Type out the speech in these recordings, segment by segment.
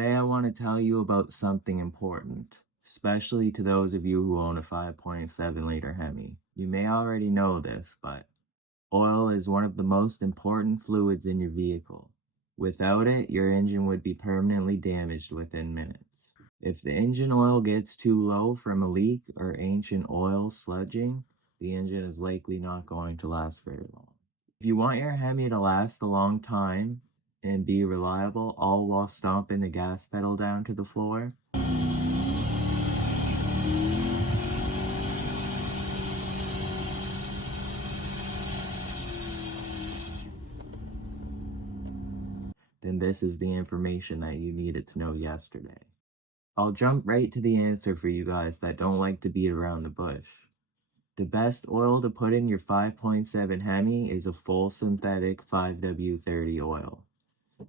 Today I want to tell you about something important, especially to those of you who own a 5.7 liter HEMI. You may already know this, but oil is one of the most important fluids in your vehicle. Without it, your engine would be permanently damaged within minutes. If the engine oil gets too low from a leak or ancient oil sludging, the engine is likely not going to last very long. If you want your HEMI to last a long time and be reliable, all while stomping the gas pedal down to the floor, then this is the information that you needed to know yesterday. I'll jump right to the answer for you guys that don't like to beat around the bush. The best oil to put in your 5.7 HEMI is a full synthetic 5W30 oil.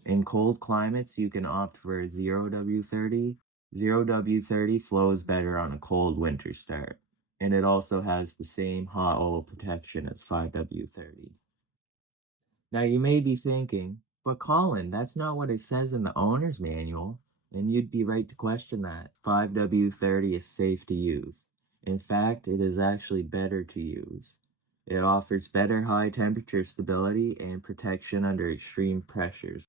In cold climates, you can opt for a 0W30. 0W30 flows better on a cold winter start, and it also has the same hot oil protection as 5W30. Now you may be thinking, but Colin, that's not what it says in the owner's manual, and you'd be right to question that. 5W30 is safe to use. In fact, it is actually better to use. It offers better high temperature stability and protection under extreme pressures.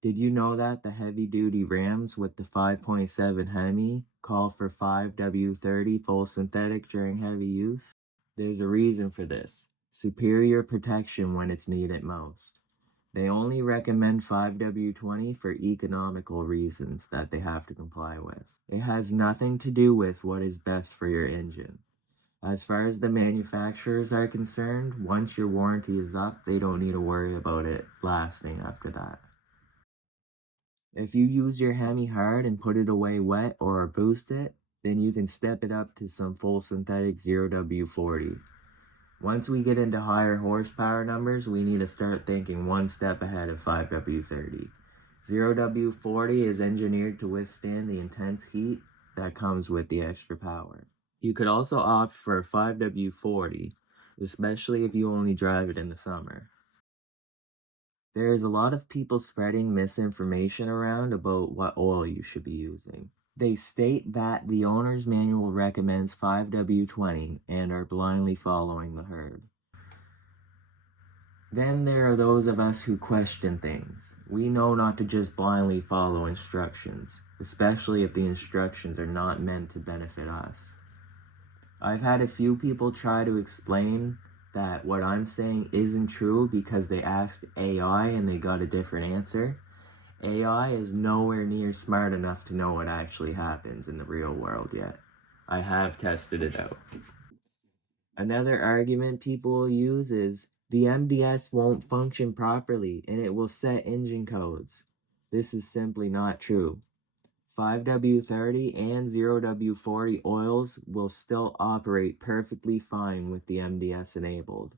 Did you know that the heavy-duty Rams with the 5.7 HEMI call for 5W30 full synthetic during heavy use? There's a reason for this. Superior protection when it's needed most. They only recommend 5W20 for economical reasons that they have to comply with. It has nothing to do with what is best for your engine. As far as the manufacturers are concerned, once your warranty is up, they don't need to worry about it lasting after that. If you use your HEMI hard and put it away wet or boost it, then you can step it up to some full synthetic 0W40. Once we get into higher horsepower numbers, we need to start thinking one step ahead of 5W30. 0W40 is engineered to withstand the intense heat that comes with the extra power. You could also opt for 5W40, especially if you only drive it in the summer. There is a lot of people spreading misinformation around about what oil you should be using. They state that the owner's manual recommends 5W20 and are blindly following the herd. Then there are those of us who question things. We know not to just blindly follow instructions, especially if the instructions are not meant to benefit us. I've had a few people try to explain that what I'm saying isn't true because they asked AI and they got a different answer. AI is nowhere near smart enough to know what actually happens in the real world yet. I have tested it out. Another argument people will use is the MDS won't function properly and it will set engine codes. This is simply not true. 5W30 and 0W40 oils will still operate perfectly fine with the MDS enabled.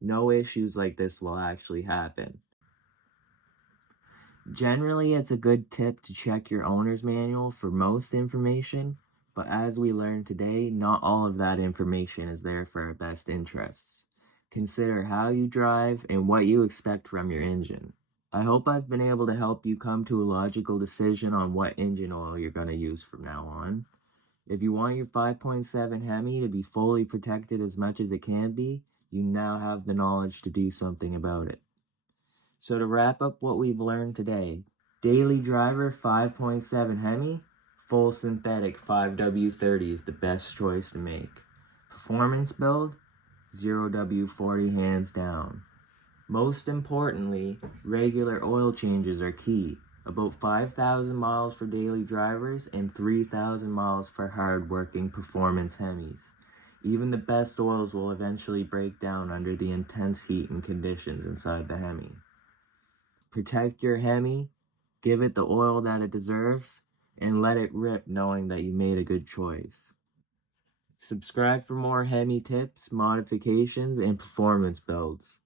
No issues like this will actually happen. Generally, it's a good tip to check your owner's manual for most information, but as we learned today, not all of that information is there for our best interests. Consider how you drive and what you expect from your engine. I hope I've been able to help you come to a logical decision on what engine oil you're going to use from now on. If you want your 5.7 HEMI to be fully protected as much as it can be, you now have the knowledge to do something about it. So to wrap up what we've learned today, daily driver 5.7 HEMI, full synthetic 5W30 is the best choice to make. Performance build, 0W40 hands down. Most importantly, regular oil changes are key. About 5,000 miles for daily drivers and 3,000 miles for hard-working performance HEMIs. Even the best oils will eventually break down under the intense heat and conditions inside the HEMI. Protect your HEMI, give it the oil that it deserves, and let it rip knowing that you made a good choice. Subscribe for more HEMI tips, modifications, and performance builds.